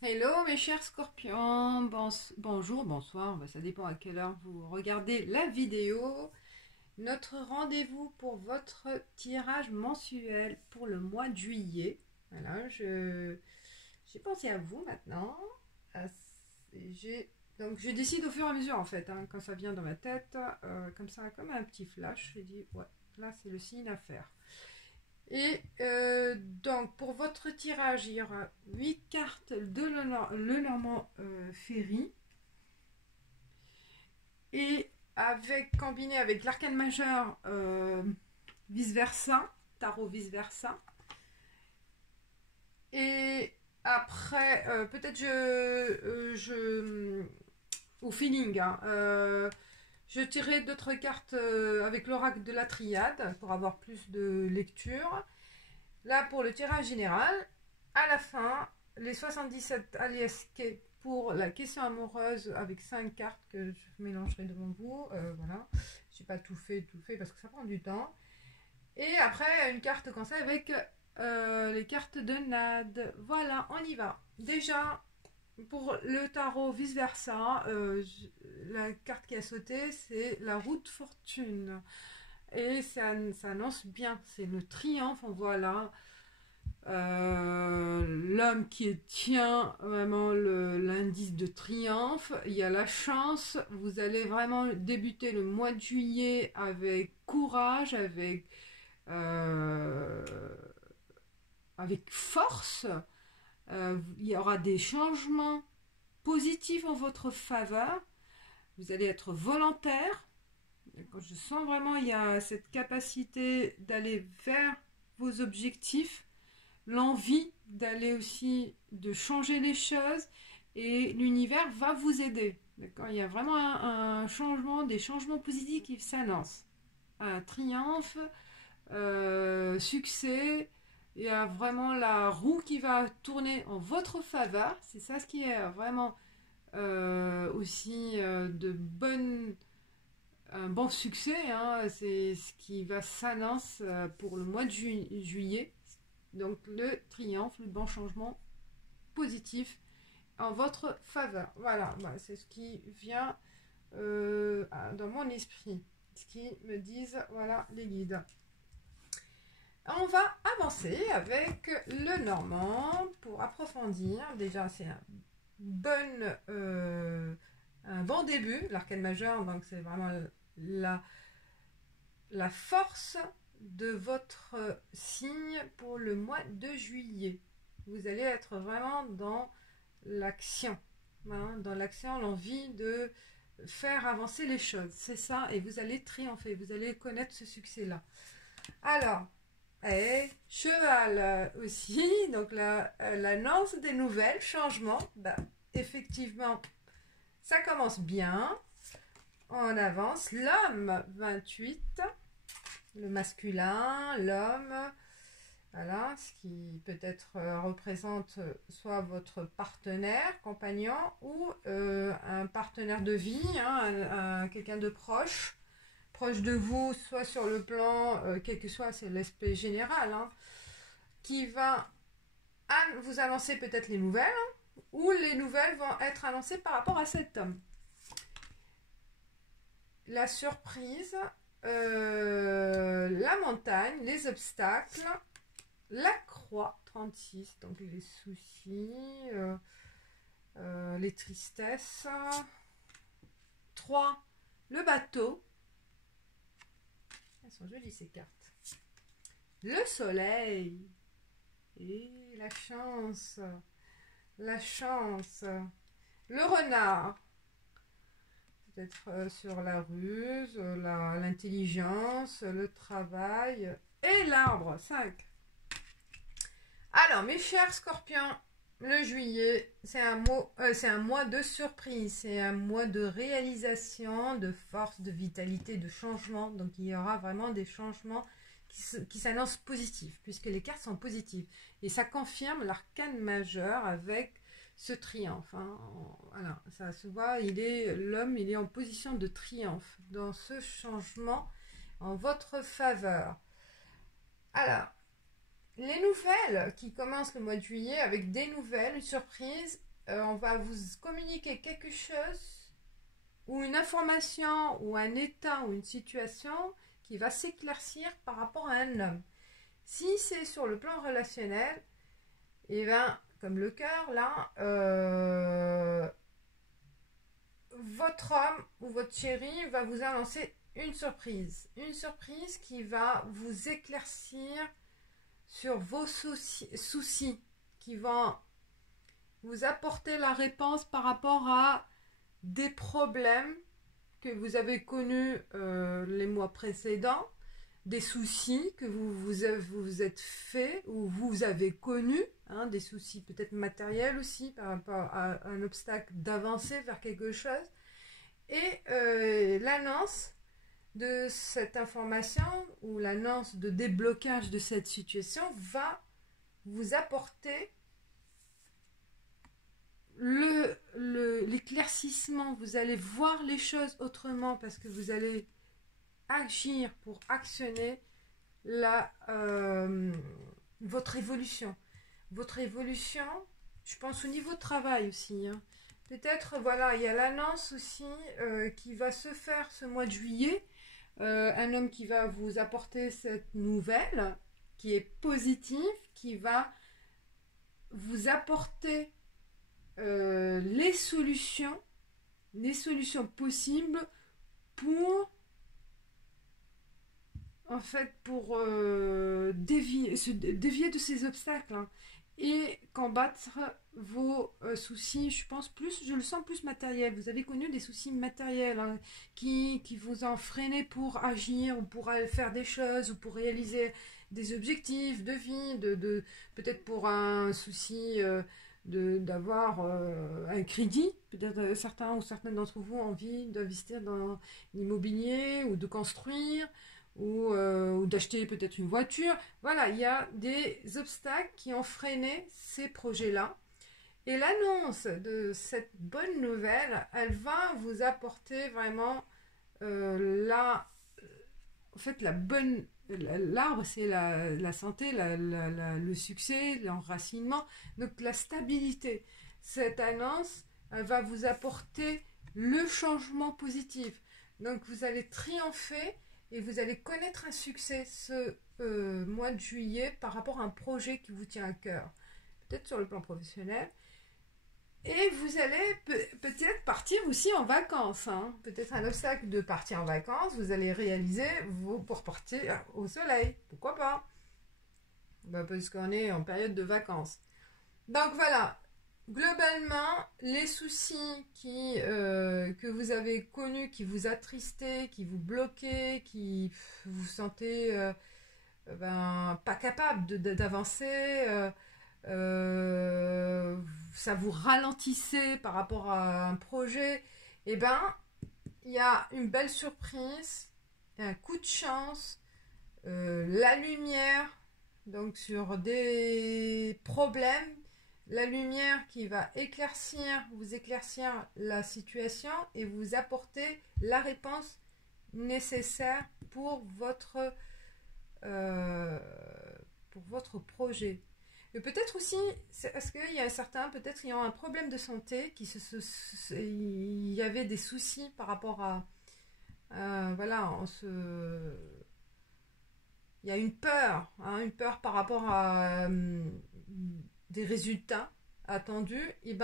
Hello mes chers scorpions, bonjour, bonsoir, ça dépend à quelle heure vous regardez la vidéo. Notre rendez-vous pour votre tirage mensuel pour le mois de juillet. Voilà, j'ai pensé à vous maintenant. À- donc je décide au fur et à mesure en fait, hein, quand ça vient dans ma tête, comme ça, comme un petit flash, je dis ouais, là c'est le signe à faire. Et donc, pour votre tirage, il y aura 8 cartes de Lenormand Ferry. Et combiné avec l'arcane majeur vice-versa, tarot vice-versa. Et après, peut-être au feeling, hein, je tirerai d'autres cartes avec l'oracle de la triade pour avoir plus de lecture. Là, pour le tirage général, à la fin, les 77 alias K pour la question amoureuse avec 5 cartes que je mélangerai devant vous. Voilà, j'ai pas tout fait parce que ça prend du temps. Et après, une carte comme ça avec les cartes de Nad. Voilà, on y va. Déjà, pour le tarot vice-versa, la carte qui a sauté, c'est la route fortune. Et ça annonce bien, c'est le triomphe, on voit là l'homme qui tient vraiment l'indice de triomphe. Il y a la chance, vous allez vraiment débuter le mois de juillet avec courage, euh, avec force. Il y aura des changements positifs en votre faveur. Vous allez être volontaire. Je sens vraiment il y a cette capacité d'aller vers vos objectifs, l'envie d'aller aussi, de changer les choses, et l'univers va vous aider. D'accord, il y a vraiment un changement, des changements positifs qui s'annoncent. Un triomphe, succès, il y a vraiment la roue qui va tourner en votre faveur. C'est ça ce qui est vraiment aussi un bon succès, hein. C'est ce qui va s'annoncer pour le mois de juillet. Donc le triomphe, le bon changement positif en votre faveur. Voilà, c'est ce qui vient dans mon esprit, ce qui me disent, voilà, les guides. On va avancer avec le normand pour approfondir. Déjà, c'est un bon début, l'arcane majeur, donc c'est vraiment la, la force de votre signe pour le mois de juillet. Vous allez être vraiment dans l'action, hein, dans l'action, l'envie de faire avancer les choses. C'est ça, et vous allez triompher, vous allez connaître ce succès-là. Alors, et cheval aussi, donc l'annonce des nouvelles, changements, effectivement, ça commence bien. On avance, l'homme 28, le masculin, l'homme, voilà, ce qui peut-être représente soit votre partenaire, compagnon, ou un partenaire de vie, hein, quelqu'un de proche de vous, soit sur le plan, quel que soit, c'est l'aspect général, hein, qui va vous annoncer peut-être les nouvelles, hein, ou les nouvelles vont être annoncées par rapport à cet homme. La surprise, la montagne, les obstacles, la croix 36, donc les soucis, les tristesses. 3, le bateau. Elles sont jolies ces cartes. Le soleil et la chance. La chance. Le renard. Peut-être sur la ruse, l'intelligence, le travail. Et l'arbre, 5. Alors, mes chers scorpions, le juillet, c'est un mois de surprise, c'est un mois de réalisation, de force, de vitalité, de changement. Donc, il y aura vraiment des changements qui s'annoncent positifs, puisque les cartes sont positives. Et ça confirme l'arcane majeur avec ce triomphe, hein. Voilà, ça se voit, l'homme, il est en position de triomphe dans ce changement en votre faveur. Alors, les nouvelles qui commencent le mois de juillet avec des nouvelles, une surprise on va vous communiquer quelque chose ou une information ou un état ou une situation qui va s'éclaircir par rapport à un homme. Si c'est sur le plan relationnel, et bien, comme le cœur, là, votre homme ou votre chéri va vous annoncer une surprise. Une surprise qui va vous éclaircir sur vos soucis, qui va vous apporter la réponse par rapport à des problèmes que vous avez connus les mois précédents, des soucis que vous êtes fait ou vous avez connus, hein, des soucis peut-être matériels aussi par rapport à un obstacle d'avancer vers quelque chose. Et l'annonce de cette information ou l'annonce de déblocage de cette situation va vous apporter l'éclaircissement. Vous allez voir les choses autrement parce que vous allez agir pour actionner votre évolution. Votre évolution, je pense au niveau de travail aussi. Hein. Peut-être, voilà, il y a l'annonce aussi qui va se faire ce mois de juillet. Un homme qui va vous apporter cette nouvelle qui est positive, qui va vous apporter les solutions possibles pour en fait pour dévier de ces obstacles, hein, et combattre vos soucis, je le sens plus matériel. Vous avez connu des soucis matériels, hein, qui vous ont freiné pour agir ou pour faire des choses ou pour réaliser des objectifs de vie, peut-être pour un souci d'avoir un crédit. Peut-être certains ou certaines d'entre vous ont envie d'investir dans l'immobilier ou de construire ou d'acheter peut-être une voiture. Voilà, il y a des obstacles qui ont freiné ces projets-là. Et l'annonce de cette bonne nouvelle, elle va vous apporter vraiment en fait, l'arbre, c'est la santé, le succès, l'enracinement, donc la stabilité. Cette annonce, elle va vous apporter le changement positif. Donc vous allez triompher et vous allez connaître un succès ce mois de juillet par rapport à un projet qui vous tient à cœur. Peut-être sur le plan professionnel. Et vous allez peut-être partir aussi en vacances. Hein. Peut-être un obstacle de partir en vacances, vous allez réaliser pour partir au soleil. Pourquoi pas? Parce qu'on est en période de vacances. Donc voilà, globalement, les soucis que vous avez connus, qui vous attristent, qui vous bloquaient, qui vous sentez pas capable d'avancer, ça vous ralentissait par rapport à un projet, et il y a une belle surprise, un coup de chance, la lumière, donc sur des problèmes, la lumière qui va vous éclaircir la situation et vous apporter la réponse nécessaire pour votre projet. Et peut-être aussi, parce qu'il y a certains, peut-être ils ont un problème de santé, il y avait des soucis par rapport à voilà, il y a une peur, hein, une peur par rapport à des résultats attendus. Et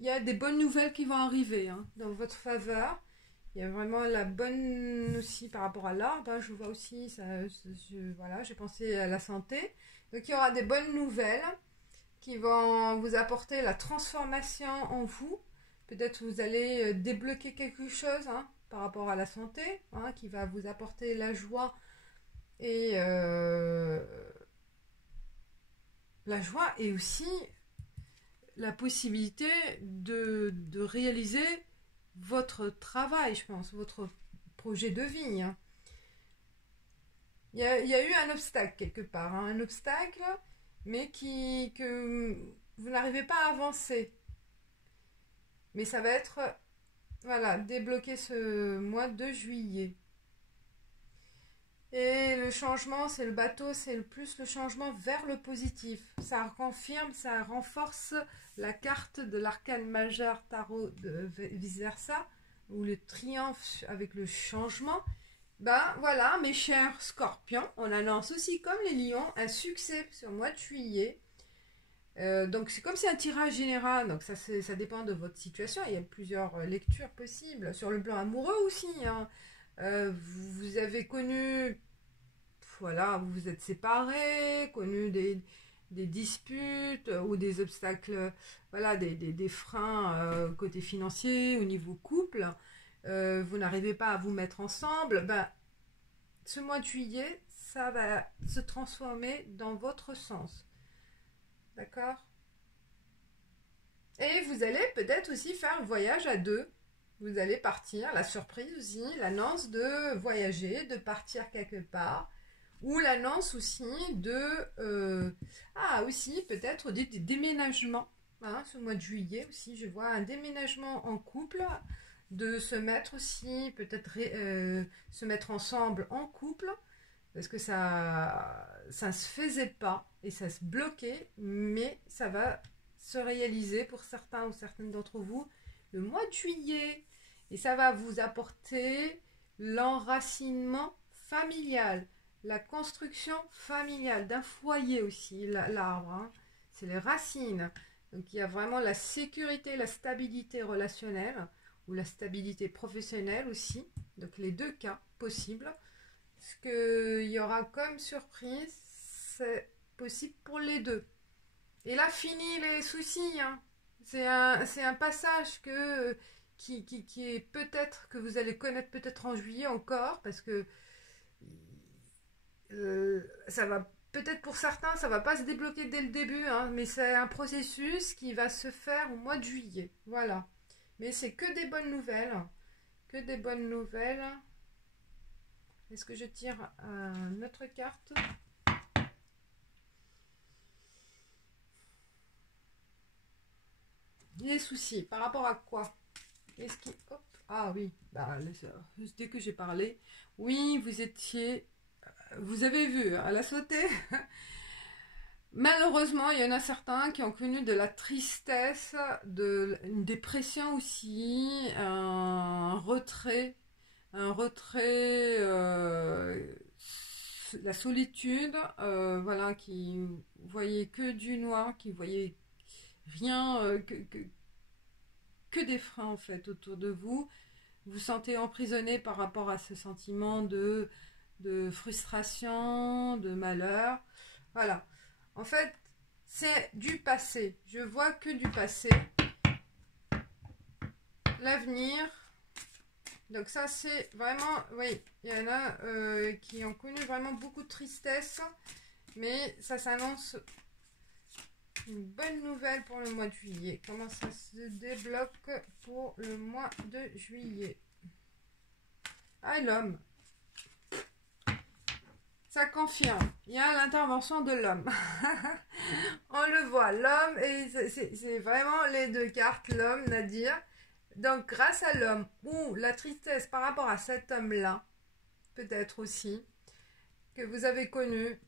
il y a des bonnes nouvelles qui vont arriver, hein, dans votre faveur. Il y a vraiment la bonne aussi par rapport à l'arbre. Je vois aussi, voilà, j'ai pensé à la santé. Donc il y aura des bonnes nouvelles qui vont vous apporter la transformation en vous. Peut-être vous allez débloquer quelque chose, hein, par rapport à la santé, hein, qui va vous apporter la joie et aussi la possibilité de réaliser votre travail, je pense, votre projet de vie. Hein. Il y a eu un obstacle quelque part, hein, un obstacle, mais que vous n'arrivez pas à avancer. Mais ça va être, voilà, débloqué ce mois de juillet. Et le changement, c'est le bateau, c'est plus le changement vers le positif. Ça confirme, ça renforce la carte de l'arcane majeur tarot de vice-versa, ou le triomphe avec le changement. Ben voilà, mes chers scorpions, on annonce aussi, comme les lions, un succès sur le mois de juillet. Donc c'est comme c'est un tirage général, donc ça dépend de votre situation. Il y a plusieurs lectures possibles. Sur le plan amoureux aussi, hein. Vous avez connu, voilà, vous vous êtes séparés, connu des disputes ou des obstacles, voilà, des freins côté financier, au niveau couple. Vous n'arrivez pas à vous mettre ensemble. Ben, ce mois de juillet, ça va se transformer dans votre sens. D'accord? Et vous allez peut-être aussi faire le voyage à deux. Vous allez partir, la surprise aussi, l'annonce de voyager, de partir quelque part. Ou l'annonce aussi de... aussi peut-être des déménagements. Hein, ce mois de juillet aussi, je vois un déménagement en couple. De se mettre aussi, peut-être se mettre ensemble en couple. Parce que ça se faisait pas et ça se bloquait, mais ça va se réaliser pour certains ou certaines d'entre vous le mois de juillet. Et ça va vous apporter l'enracinement familial, la construction familiale d'un foyer aussi, l'arbre, hein, c'est les racines. Donc il y a vraiment la sécurité, la stabilité relationnelle ou la stabilité professionnelle aussi. Donc les deux cas possibles. Ce qu'il y aura comme surprise, c'est possible pour les deux. Et là, fini les soucis. Hein. C'est un passage qui est peut-être, que vous allez connaître peut-être en juillet encore, parce que ça va, peut-être pour certains, ça va pas se débloquer dès le début, hein, mais c'est un processus qui va se faire au mois de juillet. Voilà. Mais c'est que des bonnes nouvelles. Que des bonnes nouvelles. Est-ce que je tire une autre carte? Les soucis, par rapport à quoi? Est-ce qui... Hop. Ah oui, bah, dès que j'ai parlé, oui, vous avez vu, elle a sauté. Malheureusement, il y en a certains qui ont connu de la tristesse, une dépression aussi, un retrait, la solitude, voilà, qui voyait que du noir, qui voyait rien, que des freins en fait autour de vous. Vous vous sentez emprisonné par rapport à ce sentiment de frustration, de malheur. Voilà. En fait, c'est du passé. Je vois que du passé. L'avenir. Donc ça, c'est vraiment... Oui, il y en a qui ont connu vraiment beaucoup de tristesse. Mais ça s'annonce une bonne nouvelle pour le mois de juillet. Comment ça se débloque pour le mois de juillet? Ah, l'homme. Ça confirme. Il y a l'intervention de l'homme. On le voit, l'homme, et c'est vraiment les deux cartes, l'homme, Nadir. Donc, grâce à l'homme, ou la tristesse par rapport à cet homme-là, peut-être aussi, que vous avez connu,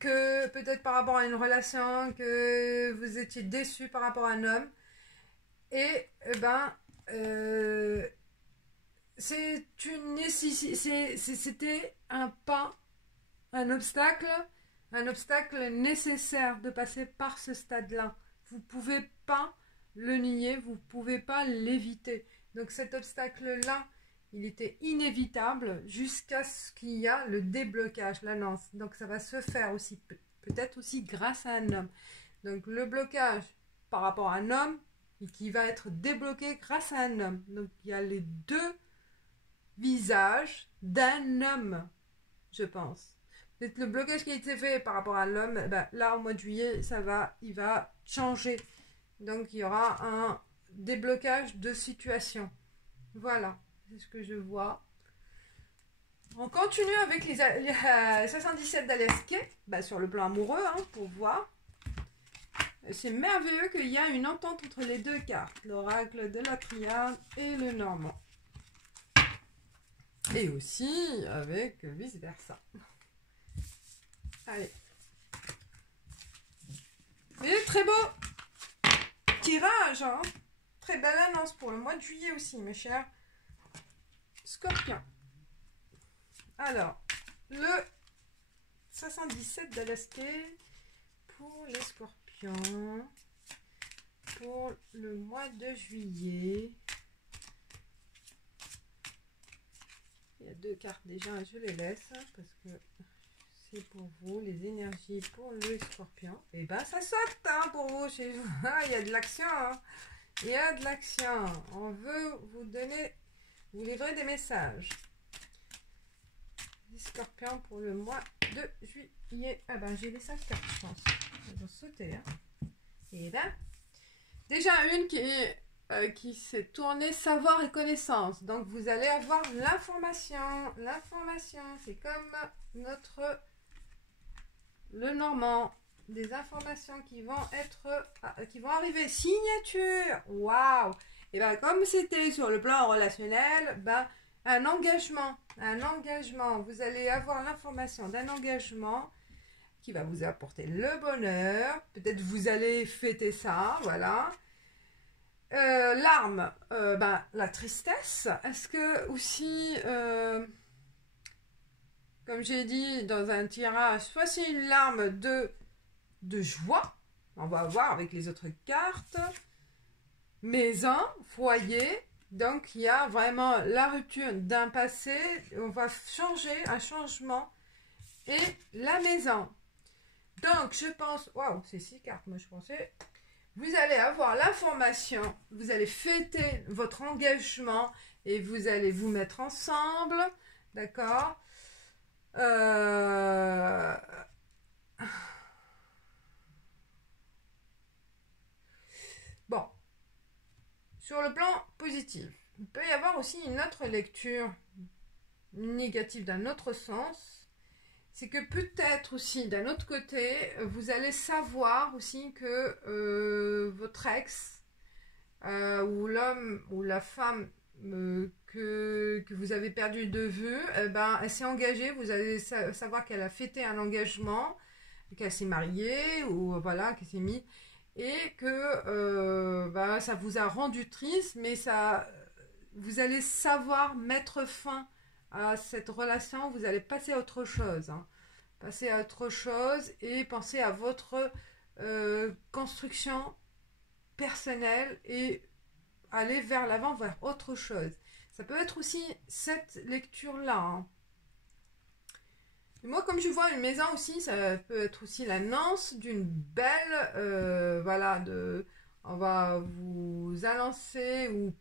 que peut-être par rapport à une relation, que vous étiez déçu par rapport à un homme, et c'est une nécessité, c'était un pas, un obstacle nécessaire de passer par ce stade-là. Vous ne pouvez pas le nier, vous ne pouvez pas l'éviter. Donc cet obstacle-là, il était inévitable jusqu'à ce qu'il y a le déblocage, l'annonce. Donc ça va se faire aussi, peut-être aussi grâce à un homme. Donc le blocage par rapport à un homme, et qui va être débloqué grâce à un homme. Donc il y a les deux visage d'un homme, je pense. Le blocage qui a été fait par rapport à l'homme, là au mois de juillet, il va changer. Donc il y aura un déblocage de situation. Voilà, c'est ce que je vois. On continue avec les 77 d'Alesquet, sur le plan amoureux, hein, pour voir. C'est merveilleux qu'il y a une entente entre les deux cartes, l'oracle de la triade et le normand. Et aussi avec vice versa. Allez. Et très beau tirage, hein. Très belle annonce pour le mois de juillet aussi, mes chers scorpions. Alors, le 77 d'Alaské pour les scorpions pour le mois de juillet. Il y a 2 cartes déjà, je les laisse parce que c'est pour vous, les énergies pour le scorpion. Et ben ça saute hein, pour vous chez vous. Ah, il y a de l'action. Hein. Il y a de l'action. On veut vous donner, vous livrer des messages. Les scorpions pour le mois de juillet. Ah ben j'ai les 5 cartes, je pense. Elles vont sauter. Hein. Et là, déjà une qui s'est tournée savoir et connaissance. Donc vous allez avoir l'information. L'information, c'est comme le normand. Des informations qui vont arriver. Signature. Waouh. Et bien comme c'était sur le plan relationnel, ben un engagement. Vous allez avoir l'information d'un engagement qui va vous apporter le bonheur. Peut-être vous allez fêter ça, voilà. L'arme, ben, la tristesse. Est-ce que aussi, comme j'ai dit dans un tirage, soit c'est une larme de joie, on va voir avec les autres cartes, maison, foyer, donc il y a vraiment la rupture d'un passé, on va changer, un changement, et la maison. Donc je pense, waouh, c'est 6 cartes, moi je pensais... Vous allez avoir l'information, vous allez fêter votre engagement et vous allez vous mettre ensemble, d'accord? Bon, sur le plan positif, il peut y avoir aussi une autre lecture négative d'un autre sens. C'est que peut-être aussi, d'un autre côté, vous allez savoir aussi que votre ex, ou l'homme ou la femme que vous avez perdu de vue, ben, elle s'est engagée, vous allez savoir qu'elle a fêté un engagement, qu'elle s'est mariée, ou voilà, qu'elle s'est mise, et que ben, ça vous a rendu triste, mais ça, vous allez savoir mettre fin à cette relation, vous allez passer à autre chose. Hein. Passer à autre chose et penser à votre construction personnelle et aller vers l'avant, vers autre chose. Ça peut être aussi cette lecture-là. Hein. Moi, comme je vois une maison aussi, ça peut être aussi l'annonce d'une belle, voilà, on va vous annoncer ou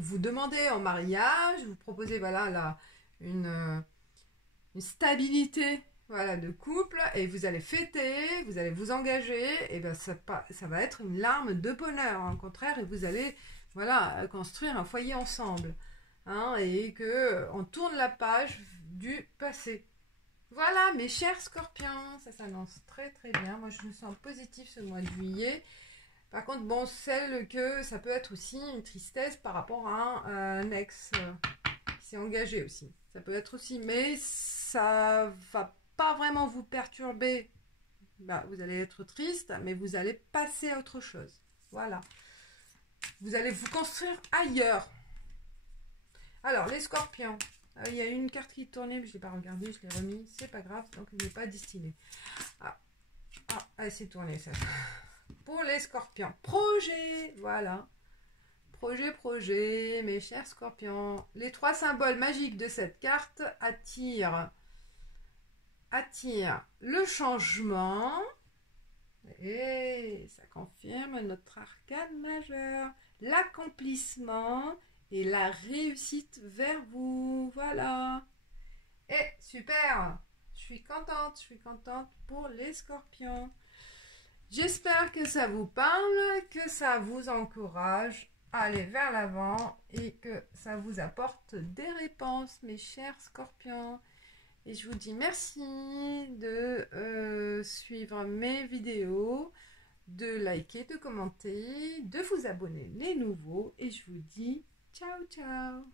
vous demander en mariage, vous proposer, voilà, une stabilité, voilà, de couple, et vous allez fêter, vous allez vous engager, et bien ça va être une larme de bonheur, hein, au contraire, et vous allez, voilà, construire un foyer ensemble, hein, et que on tourne la page du passé. Voilà, mes chers scorpions, ça s'annonce très très bien. Moi, je me sens positive ce mois de juillet. Par contre, bon, celle que ça peut être aussi une tristesse par rapport à un ex qui s'est engagé aussi. Ça peut être aussi, mais ça va pas vraiment vous perturber. Bah, vous allez être triste, mais vous allez passer à autre chose. Voilà. Vous allez vous construire ailleurs. Alors, les scorpions. Il y a une carte qui tournait, mais je ne l'ai pas regardée, je l'ai remis. C'est pas grave, donc il n'est pas destiné. Elle s'est tournée, ça. Pour les scorpions. Projet, voilà. Projet, mes chers scorpions. Les 3 symboles magiques de cette carte attirent le changement. Et ça confirme notre arcane majeur. L'accomplissement et la réussite vers vous. Voilà. Et super. Je suis contente pour les scorpions. J'espère que ça vous parle, que ça vous encourage à aller vers l'avant et que ça vous apporte des réponses, mes chers scorpions. Et je vous dis merci de suivre mes vidéos, de liker, de commenter, de vous abonner les nouveaux. Et je vous dis ciao, ciao!